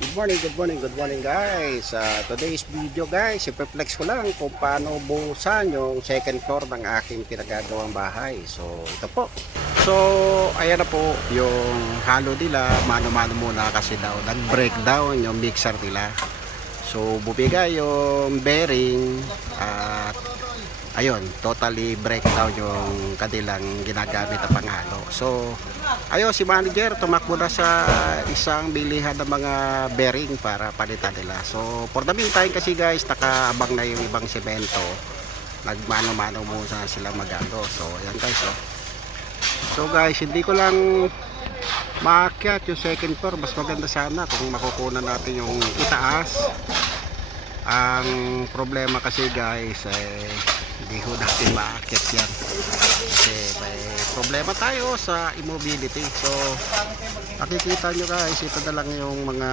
Good morning, good morning, good morning guys. Uh, today's video guys, ipeflex ko lang kung paano buhusan yung second floor ng aking pinagagawang bahay. So, ito po. So, ayan na po yung halo nila. Mano-mano muna kasi daw. Nag-breakdown yung mixer nila. So, bumigay yung bearing at ayun, totally breakdown yung kanilang ginagamit na panghalo. So, ayun, si manager tumakbo na sa isang bilihan ng mga bearing para palitan nila. So, for the meantime kasi guys, nakaabang na yung ibang semento. Nagmano-mano muna sila magano. So, ayan guys, oh. So guys, hindi ko lang maakyat yung second floor. Mas maganda sana kung makukunan natin yung itaas. Ang problema kasi guys, eh, hindi ko natin maakyat yan. Kasi may problema tayo sa immobility. So, nakikita nyo guys, ito na lang yung mga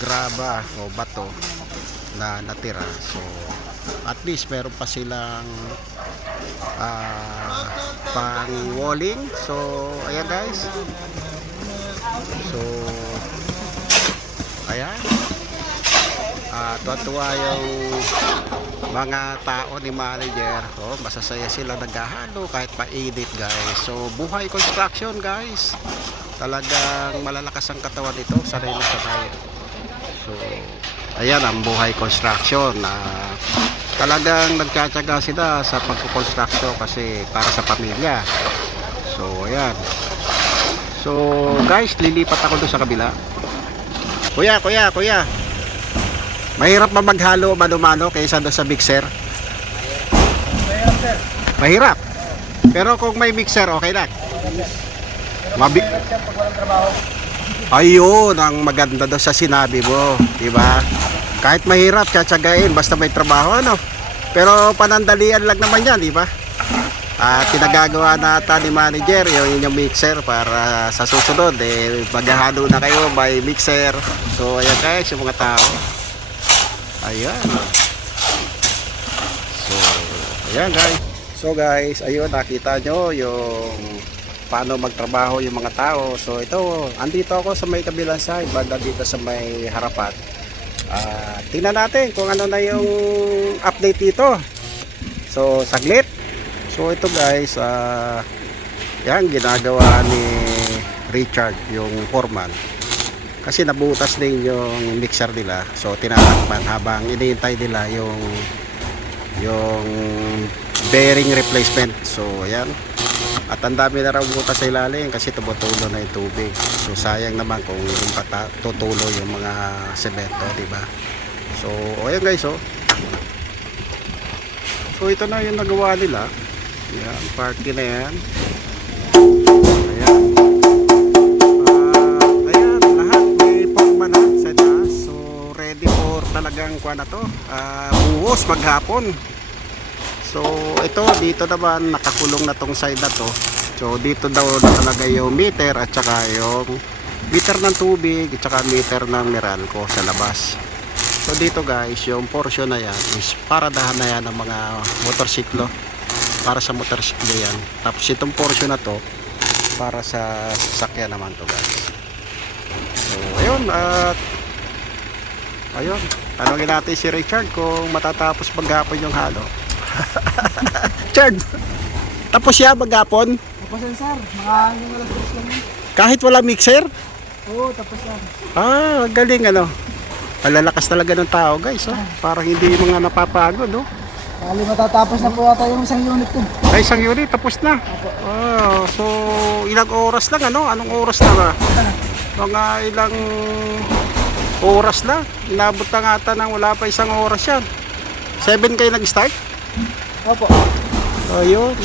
graba o bato na natira. So, at least meron pa silang ah, pang walling. So, ayan guys. So, ayan. Ah, tuwa yung mga tao ni manager. Oh, masasaya sila naghahalo kahit pa-edit guys. So, buhay construction guys. Talagang malalakas ang katawan nito. Sanay na sanay. So, ayan ang buhay construction na talagang nagtsatsaga sila sa pagkukonstruction kasi para sa pamilya. So, ayan. So, guys, lilipat ako doon sa kabila. Kuya, kuya, kuya. Mahirap ba maghalo mano-mano kaysa doon sa mixer? Mahirap. Pero kung may mixer, okay lang. Mabi. Ayun ang maganda doon sa sinabi mo, 'di ba? Kahit mahirap, tsatsagain basta may trabaho ano. Pero panandalian lang naman 'yan, 'di ba? At pinagagawa na ata ni manager yung inyong mixer para sa susunod eh maghahalo na kayo by mixer. So ayan guys, yung mga tao. Ayan. So, ayan guys. So guys, ayun nakita nyo yung paano magtrabaho yung mga tao. So ito, andito ako sa may kabilang side, banda dito sa may harapan. Ah, tingnan natin kung ano na yung update dito. So, saglit. So ito guys, ah yan ginagawa ni Richard yung foreman. Kasi nabutas din yung mixer nila. So tinatakpan habang iniintay nila yung yung bearing replacement. So ayan. At ang dami na raw butas sa ilalim kasi tumutulo na yung tubig. So sayang naman kung yung pata, tutulo yung mga semento, ba? So ayan guys, oh. So ito na yung nagawa nila. Yan, party na yan. Talagang kuha na to. Ah, buhos maghapon. So ito dito naman nakakulong na tong side na to. So dito daw nakalagay yung meter at saka yung meter ng tubig at saka meter ng Meralco sa labas. So dito guys, yung portion na yan is para dahan na yan ng mga motorsiklo. Para sa motorsiklo yan. Tapos itong portion na to para sa sasakyan naman to guys. So ayun at ayun, tanongin natin si Richard kung matatapos maghapon yung halo. Richard, tapos siya maghapon Tapos yan sir, mga yung alas 3 lang kahit wala mixer? Oo, tapos yan. Ah, galing ano. Malalakas talaga ng tao guys. Oh. Parang hindi mga napapagod. Oh. Bali matatapos na po ata yung isang unit ko. Ay, isang unit, tapos na. Ah, so, ilang oras lang ano? Anong oras na ba? Mga ilang oras na. Inabot na nga ata ng wala pa isang oras yan. 7 kayo nag-start? Opo. Ayun.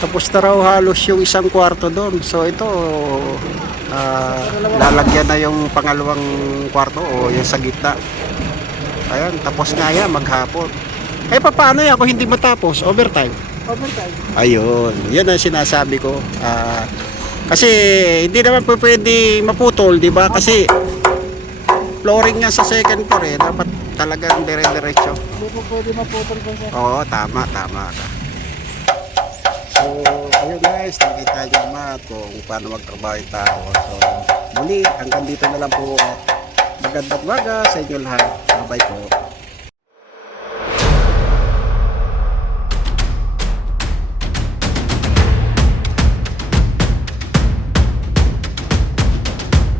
Tapos na raw halos yung isang kwarto doon. So ito, ah, lalagyan na yung pangalawang kwarto o yung sa gitna. Ayan, tapos nga yan maghapon. Eh paano yan kung hindi matapos? Overtime? Overtime. Ayun, yan ang sinasabi ko. Ah, kasi hindi naman pwede maputol, di ba? Kasi flooring nga sa second floor eh, dapat talagang dire-diretso. Hindi po pwede maputol po sir. Oo, tama, tama ka. So, ayun guys, nakita nyo naman kung paano magtrabaho yung tao. So, muli, hanggang dito na lang po. magandang umaga sa inyo lahat. Bye-bye po.